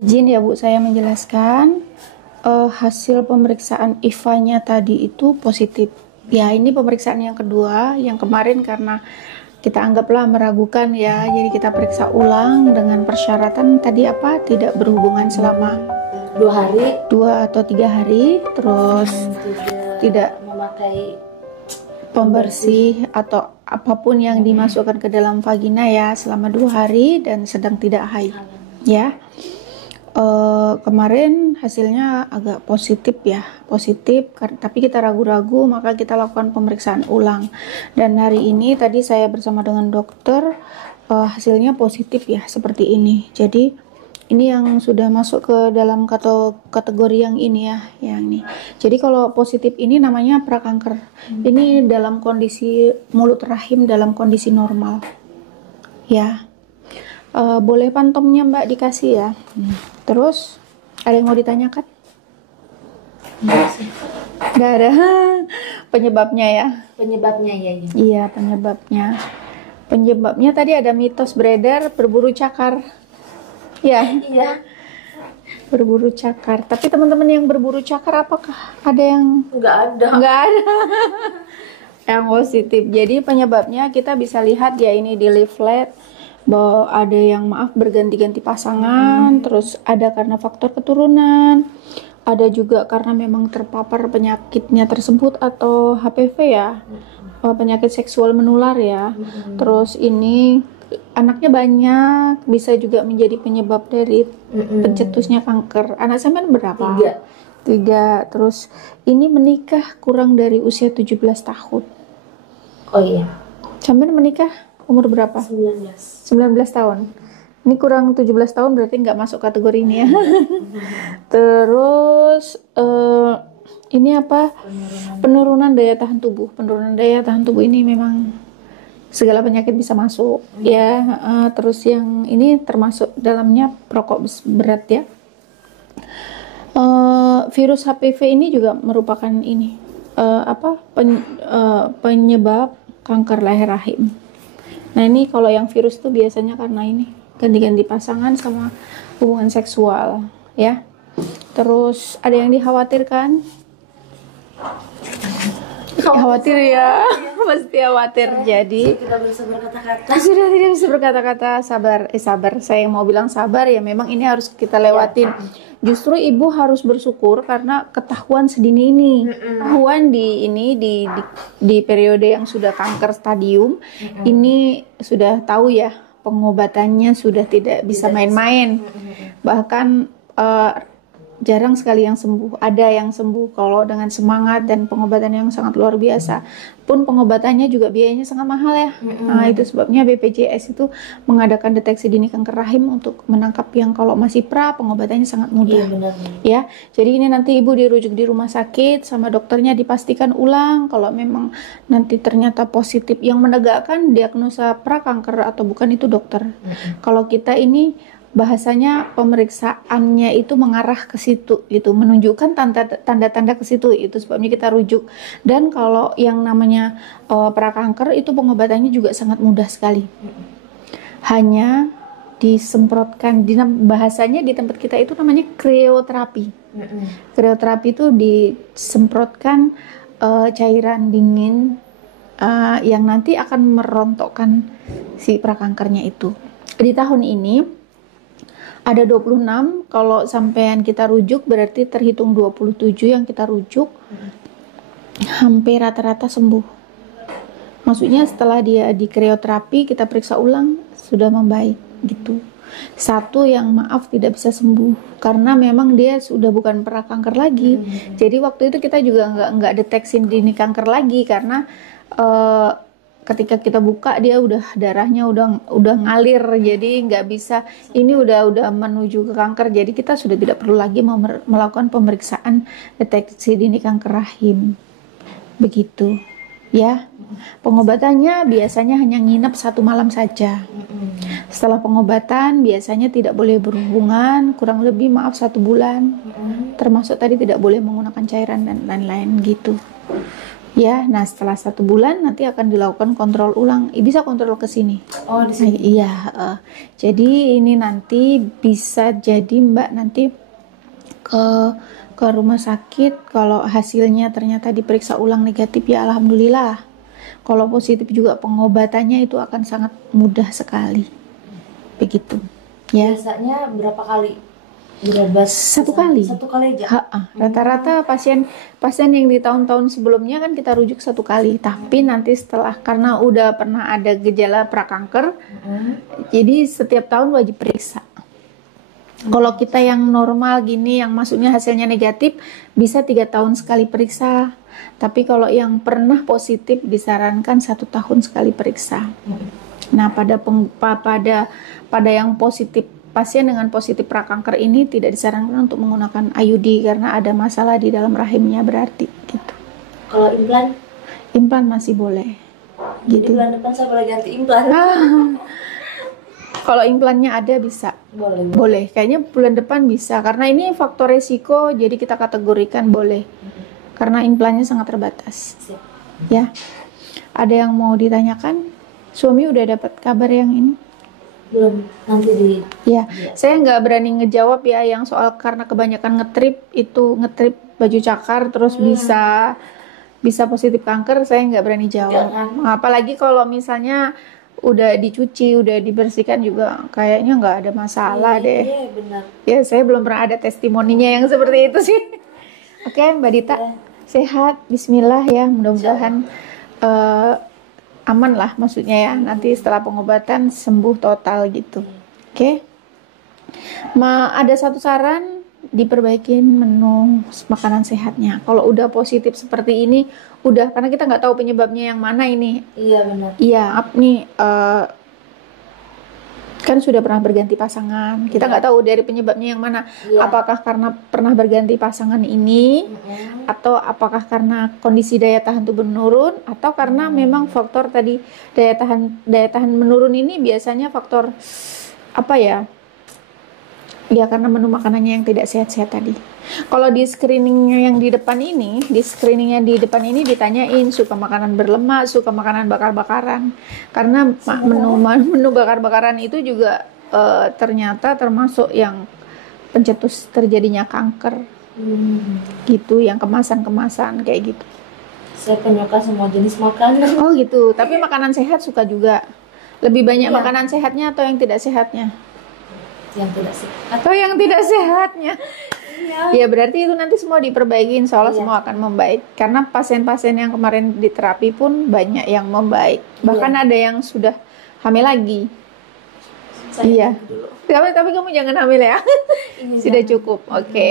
Izin ya Bu, saya menjelaskan hasil pemeriksaan IVA-nya tadi itu positif. Ya, ini pemeriksaan yang kedua. Yang kemarin karena kita anggaplah meragukan ya, jadi kita periksa ulang dengan persyaratan tadi apa? Tidak berhubungan selama 2 hari, 2 atau 3 hari, terus tidak memakai pembersih atau apapun yang dimasukkan ke dalam vagina ya selama 2 hari dan sedang tidak haid ya. Kemarin hasilnya agak positif ya, positif, tapi kita ragu-ragu maka kita lakukan pemeriksaan ulang. Dan hari ini tadi saya bersama dengan dokter, hasilnya positif ya, seperti ini. Jadi ini yang sudah masuk ke dalam kategori yang ini ya, yang ini. Jadi kalau positif ini namanya prakanker. Ini dalam kondisi mulut rahim dalam kondisi normal ya. Boleh pantomnya Mbak dikasih ya. Terus ada yang mau ditanyakan? Nggak ada. Penyebabnya ya? Penyebabnya ya. Iya, penyebabnya. Penyebabnya tadi ada mitos beredar berburu cakar. Ya. Iya. Berburu cakar. Tapi teman-teman yang berburu cakar apakah ada yang? Nggak ada. Nggak ada. Yang positif. Jadi penyebabnya kita bisa lihat ya ini di leaflet bahwa ada yang berganti-ganti pasangan, terus ada karena faktor keturunan, ada juga karena memang terpapar penyakitnya tersebut atau HPV ya, penyakit seksual menular ya. Terus ini anaknya banyak, bisa juga menjadi penyebab dari pencetusnya kanker. Anak sampean berapa? 3. 3. Terus ini menikah kurang dari usia 17 tahun. Oh iya. Sampean menikah umur berapa? 19 tahun. Ini kurang 17 tahun berarti nggak masuk kategori ini ya. Terus ini apa? Penurunan daya tahan tubuh. Penurunan daya tahan tubuh ini memang segala penyakit bisa masuk ya. Terus yang ini termasuk dalamnya perokok berat ya. Virus HPV ini juga merupakan ini penyebab kanker leher rahim. Nah ini kalau yang virus tuh biasanya karena ini ganti-ganti pasangan sama hubungan seksual ya. Terus ada yang dikhawatirkan? Khawatir ya, pasti khawatir. Jadi tidak bisa berkata-kata. sudah tidak bisa berkata-kata, sabar. Saya mau bilang sabar ya, memang ini harus kita lewatin. Justru ibu harus bersyukur karena ketahuan sedini ini. Ketahuan di periode yang sudah kanker stadium, ini sudah tahu ya, pengobatannya sudah tidak bisa main-main. Bahkan jarang sekali yang sembuh. Ada yang sembuh kalau dengan semangat dan pengobatan yang sangat luar biasa. Pun pengobatannya juga biayanya sangat mahal ya. Nah, itu sebabnya BPJS itu mengadakan deteksi dini kanker rahim untuk menangkap yang kalau masih pengobatannya sangat mudah. Iya, benar. Ya. Jadi ini nanti ibu dirujuk di rumah sakit sama dokternya, dipastikan ulang kalau memang nanti ternyata positif. Yang menegakkan diagnosa prakanker atau bukan itu dokter. Kalau kita ini bahasanya pemeriksaannya itu mengarah ke situ gitu, menunjukkan tanda-tanda ke situ, itu sebabnya kita rujuk. Dan kalau yang namanya prakanker itu pengobatannya juga sangat mudah sekali, hanya disemprotkan, bahasanya di tempat kita itu namanya krioterapi. Krioterapi itu disemprotkan cairan dingin yang nanti akan merontokkan si prakankernya itu. Di tahun ini ada 26, kalau sampean kita rujuk berarti terhitung 27 yang kita rujuk, hampir rata-rata sembuh. Maksudnya setelah dia di krioterapi kita periksa ulang sudah membaik gitu. Satu yang maaf tidak bisa sembuh karena memang dia sudah bukan prakanker lagi. Jadi waktu itu kita juga nggak deteksi dini kanker lagi karena ketika kita buka dia darahnya udah ngalir, jadi nggak bisa, ini udah menuju ke kanker, jadi kita sudah tidak perlu lagi melakukan pemeriksaan deteksi dini kanker rahim begitu ya. Pengobatannya biasanya hanya nginep 1 malam saja. Setelah pengobatan biasanya tidak boleh berhubungan kurang lebih 1 bulan, termasuk tadi tidak boleh menggunakan cairan dan lain-lain gitu Ya, nah setelah 1 bulan nanti akan dilakukan kontrol ulang. Bisa kontrol ke sini. Oh, di sini. Iya, jadi ini nanti bisa jadi Mbak nanti ke rumah sakit kalau hasilnya ternyata diperiksa ulang negatif, ya alhamdulillah. Kalau positif juga pengobatannya itu akan sangat mudah sekali. Begitu. Ya. Biasanya berapa kali berobat? 1 kali. 1 kali aja. Rata-rata pasien yang di tahun-tahun sebelumnya kan kita rujuk 1 kali, tapi nanti setelah karena udah pernah ada gejala prakanker, jadi setiap tahun wajib periksa. Kalau kita yang normal gini, yang maksudnya hasilnya negatif, bisa 3 tahun sekali periksa. Tapi kalau yang pernah positif disarankan 1 tahun sekali periksa. Nah, pada yang positif, pasien dengan positif prakanker ini tidak disarankan untuk menggunakan IUD karena ada masalah di dalam rahimnya berarti gitu. Kalau implan? Implan masih boleh. Jadi bulan depan saya boleh ganti implan? Kalau implannya ada bisa. Boleh. Kayaknya bulan depan bisa karena ini faktor resiko, jadi kita kategorikan boleh. Karena implannya sangat terbatas. Ya. Ada yang mau ditanyakan? Suami udah dapat kabar yang ini? Belum, nanti di... Ya, saya nggak berani ngejawab ya yang soal karena kebanyakan ngetrip baju cakar terus bisa positif kanker, saya nggak berani jawab. Apalagi kalau misalnya udah dicuci, udah dibersihkan juga kayaknya nggak ada masalah deh. Iya, benar. Ya, saya belum pernah ada testimoninya yang seperti itu sih. Oke, Mbak Dita, sehat, bismillah ya, mudah-mudahan aman lah maksudnya ya, nanti setelah pengobatan sembuh total gitu. Oke. Ada satu saran, diperbaikin menu makanan sehatnya. Kalau udah positif seperti ini, karena kita nggak tahu penyebabnya yang mana ini. Iya, benar. Iya, nih kan sudah pernah berganti pasangan. Kita nggak tahu dari penyebabnya yang mana. Apakah karena pernah berganti pasangan ini, atau apakah karena kondisi daya tahan tubuh menurun, atau karena memang faktor tadi daya tahan menurun ini biasanya faktor apa ya? Ya karena menu makanannya yang tidak sehat-sehat tadi. Kalau di screeningnya yang di depan ini, ditanyain suka makanan berlemak, suka makanan bakar-bakaran. Karena menu bakar-bakaran itu juga ternyata termasuk yang pencetus terjadinya kanker. Gitu, yang kemasan-kemasan kayak gitu. Saya penyuka semua jenis makanan. Oh gitu, tapi makanan sehat suka juga. Lebih banyak makanan sehatnya atau yang tidak sehatnya? Yang tidak sehat. Atau yang tidak sehatnya? Ya berarti itu nanti semua diperbaikin, soalnya semua akan membaik. Karena pasien-pasien yang kemarin di terapi pun banyak yang membaik. Bahkan ada yang sudah hamil lagi. Iya. Tapi kamu jangan hamil ya. Sudah cukup. Oke.